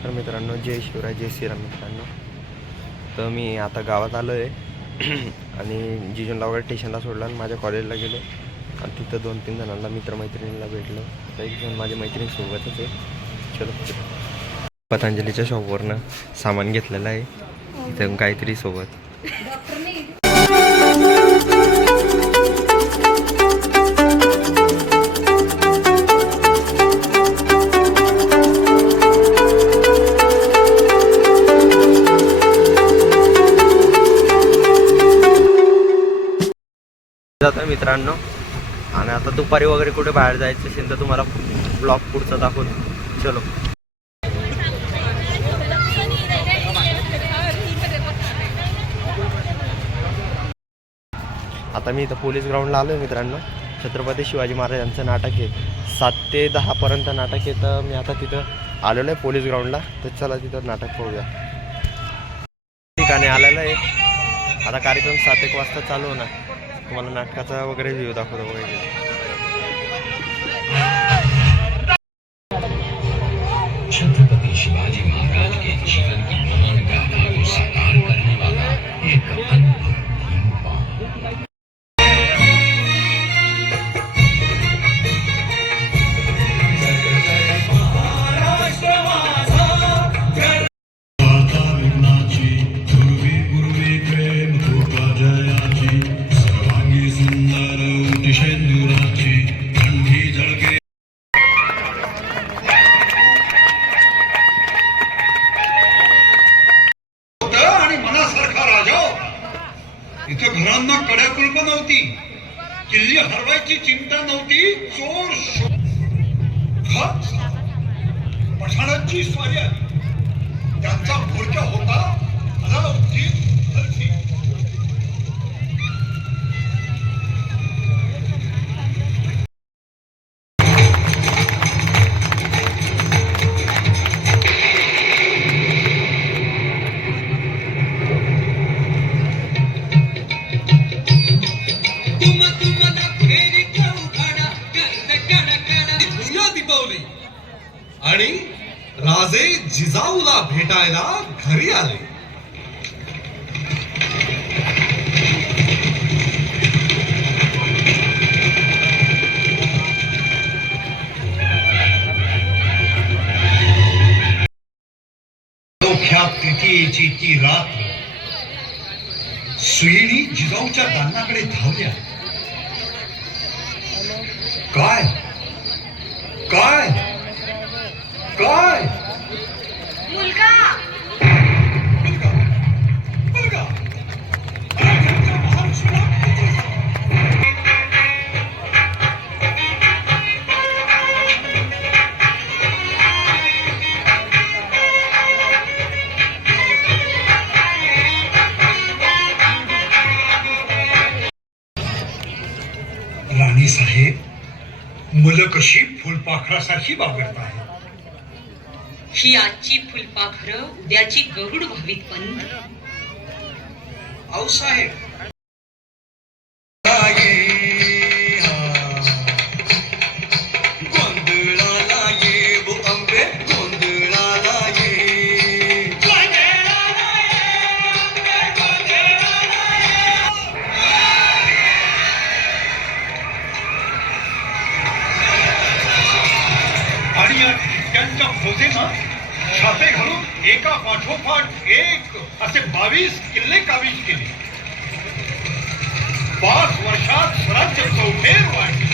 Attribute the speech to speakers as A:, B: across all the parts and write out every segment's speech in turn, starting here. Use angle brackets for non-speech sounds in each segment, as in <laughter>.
A: नमस्कार मित्रांनो जय शिवराय जय श्रीराम मित्रांनो. तर मी आता गावात आलो आहे <clears throat> आणि जिजूनला वगैरे स्टेशनला सोडलं आणि माझ्या कॉलेजला गेलो. आणि तिथं दोन तीन जणांना मित्रमैत्रिणींना भेटलो. तर एक जण माझ्या मैत्रिणीसोबतच आहे. चलो पतंजलीच्या शॉपवरनं सामान घेतलेलं आहे. इथं काहीतरी सोबत. जातो मित्रांनो. आणि आता दुपारी वगैरे कुठे बाहेर जायचं असेल तर तुम्हाला ब्लॉग पुढचा दाखवतो चलो. आता मी इथं पोलीस ग्राउंडला आलो आहे मित्रांनो. छत्रपती शिवाजी महाराजांचं नाटक आहे. सात ते दहापर्यंत नाटक आहे तर मी आता तिथं आलेलो आहे पोलीस ग्राउंडला. तर चला तिथं नाटक पाहूया. ठिकाणी आलेलं आहे आता कार्यक्रम सात एक वाजता चालू होणार. तुम्हाला नाटकाचा वगैरे व्ह्यू दाखवतो वगैरे
B: हरवायची चिंता नव्हती? चोर शो- पठाणांची स्वारी आली त्यांचा मोर्चा होता
C: आणि राजे जिजाऊला भेटायला घरी आले.
B: तृतीयेची ती रात्र सुईणी जिजाऊच्या दालनाकडे धावल्या. काय? काय? काय
D: मुलगा
B: राणी साहेब मुलं कशी फुलपाखरासारखी वावरत आहेत
D: ही आजची फुलपाखरं उद्याची गरुड व्हावीत पण
B: आऊसाहेब स्वराज्य चौफेर वाढले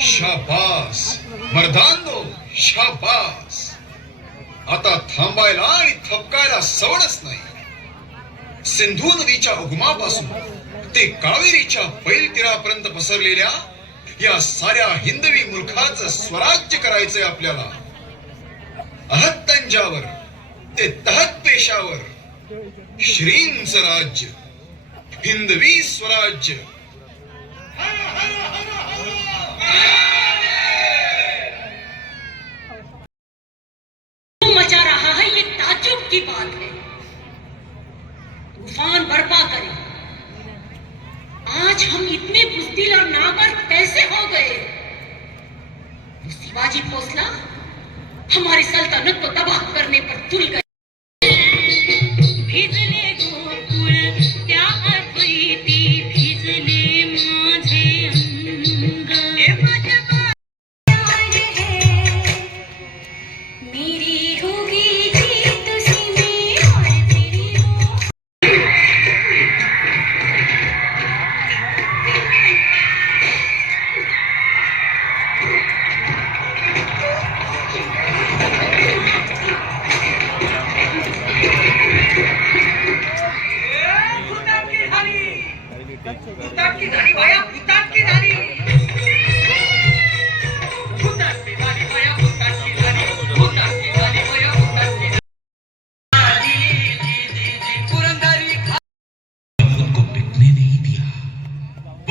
C: शाबास मर्दानो शाबास आता थांबायला आणि थपकायला सवडच नाही. सिंधू नदीच्या उगमापासून ते कावेरीच्या बैल तीरापर्यंत पसरलेल्या या साऱ्या हिंदवी मूर्खाचं स्वराज्य करायचंय आपल्याला. अहत्तंजावर ते तहत पेशावर श्रींच राज्य हिंदवी स्वराज्य.
B: हर हर!
D: आज हम इतने बुजदिल और नामर्द कैसे हो गए? शिवाजी भोसला हमारी सल्तनत को तबाह करने पर तुल गए।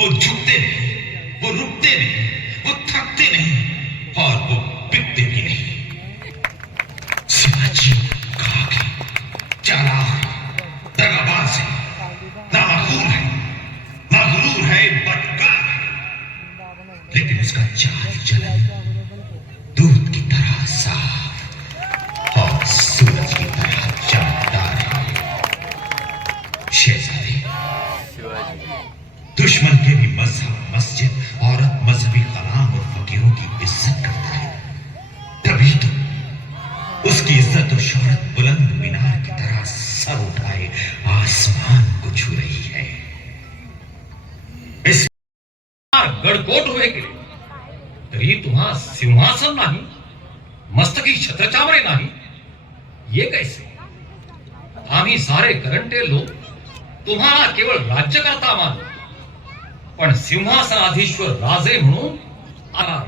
E: वो झुकते नहीं, वो रुकते नहीं, वो थकते नहीं और वो बिकते भी नहीं। शिवाजी खाकी चालाक, दगाबाज है नामखूर है मगरूर है, बटकार है। लेकिन उसका चाल चलन दूध की तरह साफ़ और सूरज की तरह चमकदार है। दुश्मन के भी मज़हब, मस्जिद, औरत, मजहबी कलाम और फकीरों की इज़्ज़त करता है। तभी तो उसकी इज़्ज़त और शोहरत बुलंद मीनार की तरह सर उठाए, आसमान को छू रही है। इस गडकोट हुए गेले तरी तुम्हा सिंहासन नाही, मस्तकी छत्रचामरे नाही, ये कैसे? आम्ही सारे करंटे लोक तुम्हाला केवळ राज्यकर्ता मानू। पण सिंहासनाधीश्वर राजे म्हणून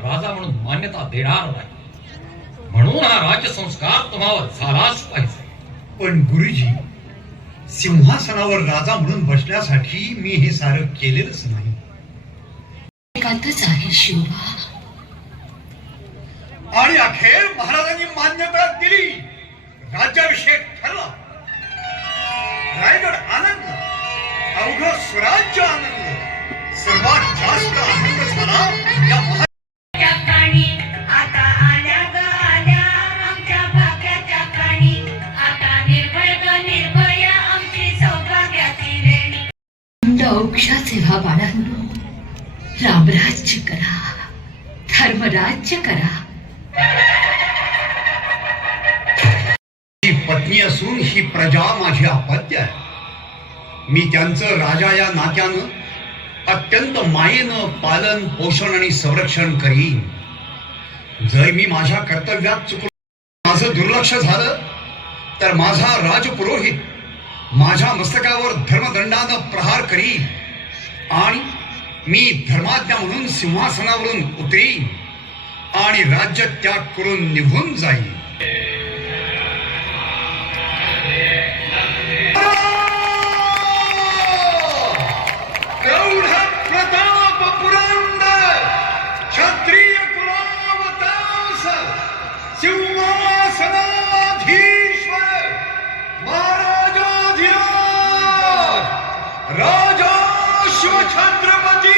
E: राजा म्हणून मान्यता देणार नाही. म्हणून हा राज्यसंस्कार तुम्हावर झालाच पाहिजे.
B: पण गुरुजी सिंहासनावर राजा म्हणून बसण्यासाठी मी हे सारं केलेलंच नाही.
D: एकातच आहे शिवबा.
B: आणि अखेर महाराजांनी मान्यता दिली. राज्याभिषेक ठरला. रायगड आनंद अवघ स्वराज्य आनंद. सर्वात जास्त आनंद झाला या महा
D: बाळांनो रामराज्य करा धर्मराज्य करा.
B: ही पत्नी असून ही प्रजा माझी अपत्य आहे. मी त्यांचं राजा या नात्यानं अत्यंत मायेनं पालन पोषण आणि संरक्षण करीन. जर मी माझ्या कर्तव्यात चुकलो माझं दुर्लक्ष झालं तर माझा राजपुरोहित माझ्या मस्तकावर धर्मदंडानं प्रहार करीन आणि मी धर्माज्ञा म्हणून सिंहासनावरून उतरीन आणि राज्य त्याग करून निघून जाईन. राजा शिवछत्रपती!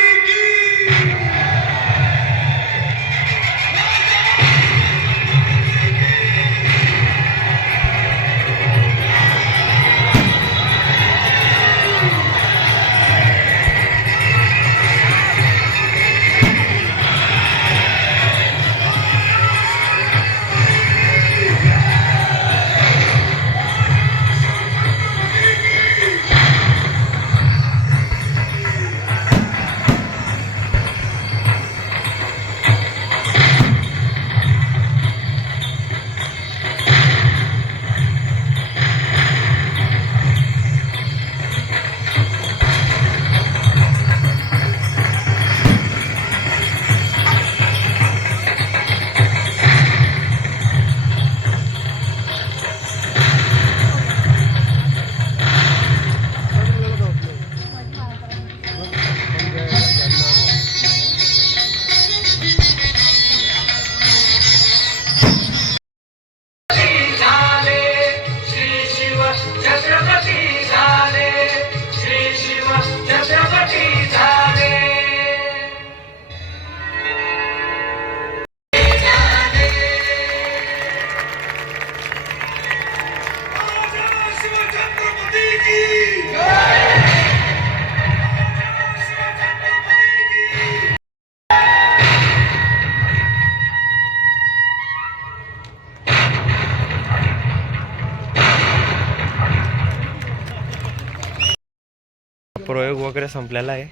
A: प्रयोग वगैरे संपलेला आहे.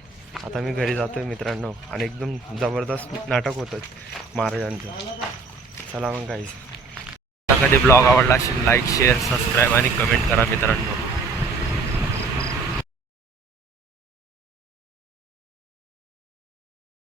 A: आता मी घरी जातोय मित्रांनो. आणि एकदम जबरदस्त नाटक होतं महाराजांचं. चला मग काहीच कधी ब्लॉग आवडला असेल लाईक शेअर सबस्क्राईब आणि कमेंट करा मित्रांनो.